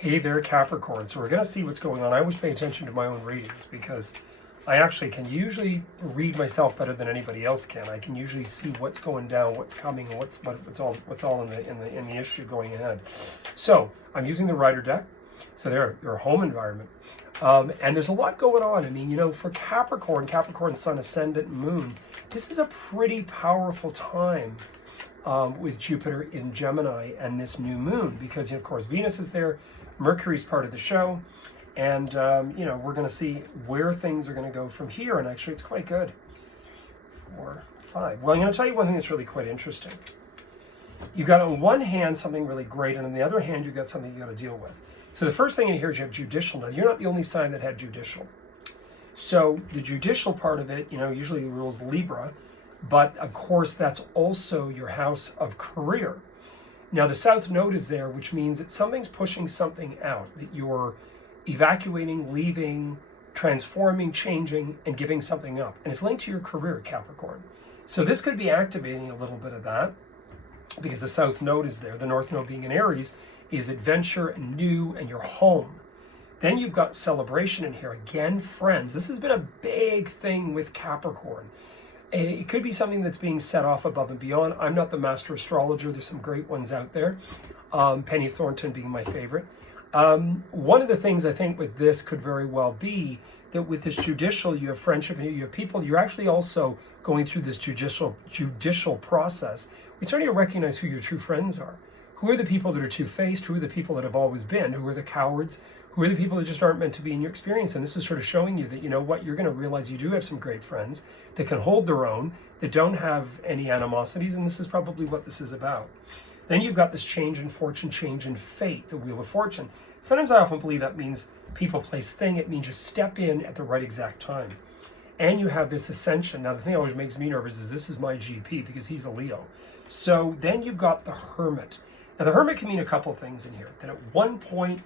Hey there, Capricorn. So we're going to see what's going on. I always pay attention to my own readings because I actually can usually read myself better than anybody else can. I can usually see what's going down, what's coming, and what's all in the issue going ahead. So I'm using the Rider deck. So they're your home environment, and there's a lot going on. I mean, you know, for Capricorn Sun, Ascendant, Moon, this is a pretty powerful time. With Jupiter in Gemini and this new moon, because of course Venus is there, Mercury's part of the show, and you know, we're going to see where things are going to go from here. And actually, it's quite good. 4, 5. Well, I'm going to tell you one thing that's really quite interesting. You got on one hand something really great, and on the other hand, you got something you got to deal with. So the first thing in here is you have judicial. Now, you're not the only sign that had judicial. So the judicial part of it, you know, usually rules Libra. But of course, that's also your house of career. Now, the South Node is there, which means that something's pushing something out, that you're evacuating, leaving, transforming, changing, and giving something up. And it's linked to your career, Capricorn. So this could be activating a little bit of that because the South Node is there. The North Node, being in Aries, is adventure and new and your home. Then you've got celebration in here. Again, friends. This has been a big thing with Capricorn. It could be something that's being set off above and beyond. I'm not the master astrologer. There's some great ones out there. Penny Thornton being my favorite. One of the things I think with this could very well be that with this judicial, you have friendship and you have people. You're actually also going through this judicial process. We starting to recognize who your true friends are. Who are the people that are two-faced? Who are the people that have always been? Who are the cowards? Who are the people that just aren't meant to be in your experience? And this is sort of showing you that, you know what, you're going to realize you do have some great friends that can hold their own, that don't have any animosities, and this is probably what this is about. Then you've got this change in fortune, change in fate, the Wheel of Fortune. Sometimes I often believe that means people, place, thing. It means you step in at the right exact time. And you have this ascension. Now, the thing that always makes me nervous is this is my GP because he's a Leo. So then you've got the Hermit. Now, the Hermit can mean a couple things in here. That at one point,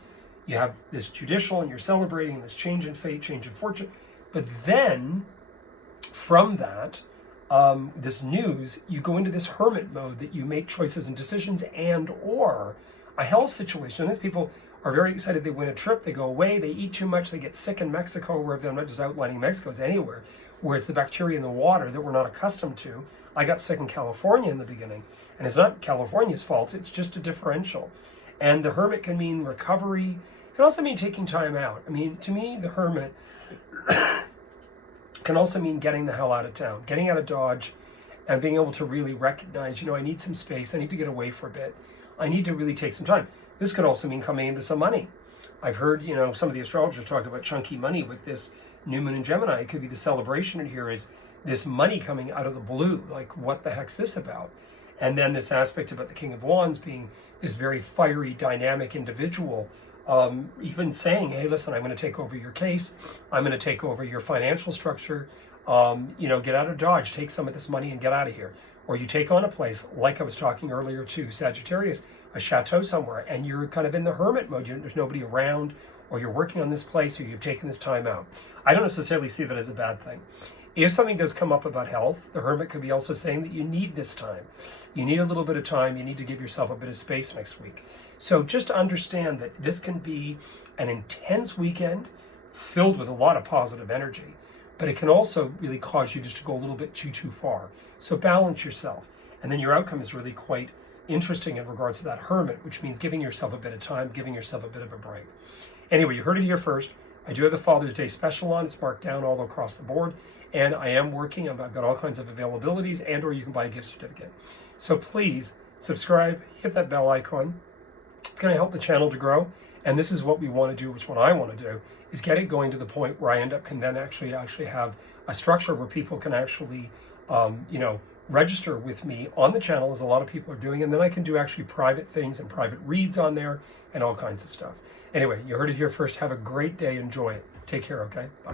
you have this judicial and you're celebrating this change in fate, change in fortune. But then from that, this news, you go into this hermit mode that you make choices and decisions and or a health situation. These people are very excited. They win a trip, they go away, they eat too much, they get sick in Mexico, where I'm not just outlining Mexico, it's anywhere where it's the bacteria in the water that we're not accustomed to. I got sick in California in the beginning, and it's not California's fault, it's just a differential. And the Hermit can mean recovery. It can also mean taking time out. I mean, to me, the Hermit can also mean getting the hell out of town, getting out of Dodge, and being able to really recognize, you know, I need some space, I need to get away for a bit, I need to really take some time. This could also mean coming into some money. I've heard, you know, some of the astrologers talk about chunky money with this new moon in Gemini. It could be the celebration in here is this money coming out of the blue. Like, what the heck's this about? And then this aspect about the King of Wands being this very fiery, dynamic individual, even saying, hey, listen, I'm going to take over your case. I'm going to take over your financial structure. You know, get out of Dodge, take some of this money and get out of here. Or you take on a place, like I was talking earlier to Sagittarius, a chateau somewhere, and you're kind of in the hermit mode. There's nobody around, or you're working on this place, or you've taken this time out. I don't necessarily see that as a bad thing. If something does come up about health, the Hermit could be also saying that you need this time. You need a little bit of time. You need to give yourself a bit of space next week. So just to understand that this can be an intense weekend filled with a lot of positive energy, but it can also really cause you just to go a little bit too far. So balance yourself. And then your outcome is really quite interesting in regards to that Hermit, which means giving yourself a bit of time, giving yourself a bit of a break. Anyway, you heard it here first. I do have the Father's Day special on. It's marked down all across the board. And I am working. I've got all kinds of availabilities, and or you can buy a gift certificate. So please subscribe, hit that bell icon. It's going to help the channel to grow. And this is what we want to do, which what I want to do is get it going to the point where I end up can then actually have a structure where people can actually, you know, register with me on the channel, as a lot of people are doing, and then I can do actually private things and private reads on there and all kinds of stuff. Anyway, you heard it here first. Have a great day. Enjoy it. Take care, okay? Bye.